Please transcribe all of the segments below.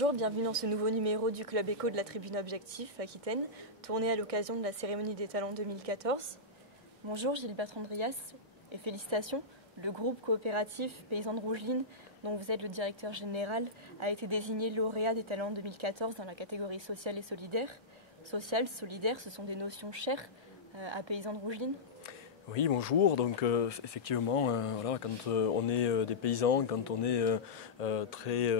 Bonjour, bienvenue dans ce nouveau numéro du Club Éco de la Tribune Objectif Aquitaine, tourné à l'occasion de la cérémonie des talents 2014. Bonjour Gilles-Bertrand Drias et félicitations. Le groupe coopératif Paysans de Rougeline, dont vous êtes le directeur général, a été désigné lauréat des talents 2014 dans la catégorie sociale et solidaire. Social, solidaire, ce sont des notions chères à Paysans de Rougeline. Oui, bonjour. Donc effectivement, voilà, quand on est des paysans, quand on est très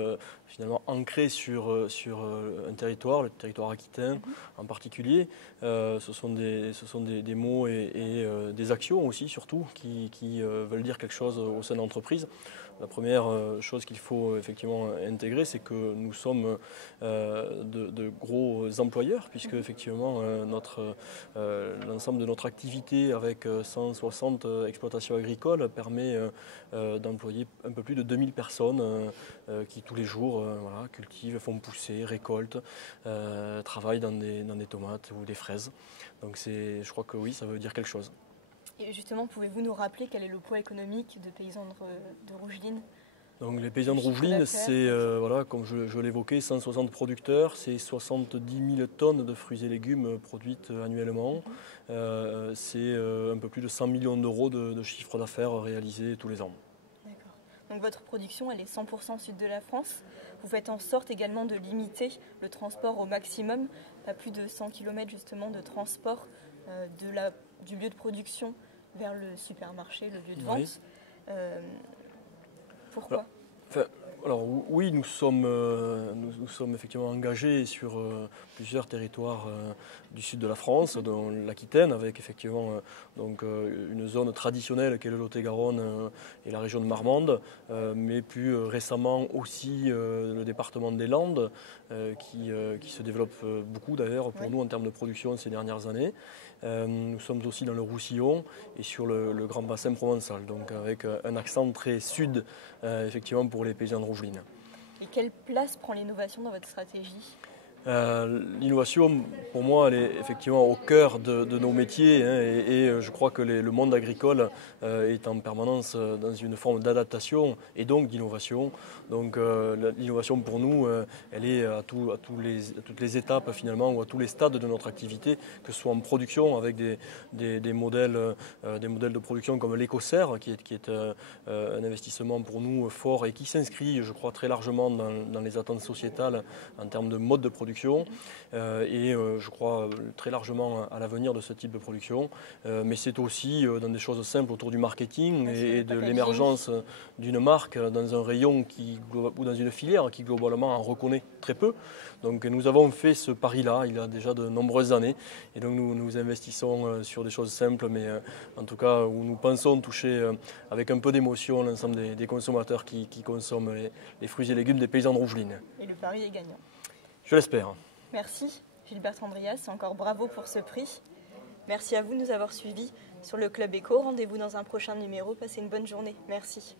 finalement ancré sur un territoire, le territoire aquitaine en particulier, ce sont des mots et des actions aussi surtout qui veulent dire quelque chose au sein de l'entreprise. La première chose qu'il faut effectivement intégrer, c'est que nous sommes de gros employeurs, puisque effectivement l'ensemble de notre activité avec 160 exploitations agricoles permet d'employer un peu plus de 2000 personnes qui tous les jours cultivent, font pousser, récoltent, travaillent dans des tomates ou des fraises. Donc je crois que oui, ça veut dire quelque chose. Et justement, pouvez-vous nous rappeler quel est le poids économique de Paysans de Rougeline? Donc les Paysans de Rougeline, c'est, comme je l'évoquais, 160 producteurs, c'est 70 000 tonnes de fruits et légumes produites annuellement. C'est un peu plus de 100 millions d'euros de chiffre d'affaires réalisé tous les ans. D'accord. Donc votre production, elle est 100% sud de la France. Vous faites en sorte également de limiter le transport au maximum, pas plus de 100 km justement de transport du lieu de production vers le supermarché, le lieu de vente. Oui. Pourquoi ? Alors oui, nous sommes effectivement engagés sur plusieurs territoires du sud de la France, dont l'Aquitaine, avec effectivement une zone traditionnelle qui est le Lot-et-Garonne et la région de Marmande, mais plus récemment aussi le département des Landes, qui se développe beaucoup d'ailleurs pour nous en termes de production ces dernières années. Nous sommes aussi dans le Roussillon et sur le Grand Bassin provençal, donc avec un accent très sud effectivement pour les paysans de Rougeline. Et quelle place prend l'innovation dans votre stratégie ? L'innovation, pour moi, elle est effectivement au cœur de nos métiers et je crois que le monde agricole est en permanence dans une forme d'adaptation et donc d'innovation. Donc l'innovation pour nous, elle est à toutes les étapes finalement ou à tous les stades de notre activité, que ce soit en production avec des modèles de production comme l'Écoserre qui est un investissement pour nous fort et qui s'inscrit, je crois, très largement dans les attentes sociétales en termes de mode de production. Et je crois très largement à l'avenir de ce type de production, mais c'est aussi dans des choses simples autour du marketing et de l'émergence d'une marque dans un rayon ou dans une filière qui globalement en reconnaît très peu. Donc nous avons fait ce pari-là il y a déjà de nombreuses années et donc nous investissons sur des choses simples, mais en tout cas où nous pensons toucher avec un peu d'émotion l'ensemble des consommateurs qui consomment les fruits et légumes des paysans de Rougeline. Et le pari est gagnant. Je l'espère. Merci Gilles-Bertrand Drias, encore bravo pour ce prix. Merci à vous de nous avoir suivis sur le Club Éco. Rendez-vous dans un prochain numéro. Passez une bonne journée. Merci.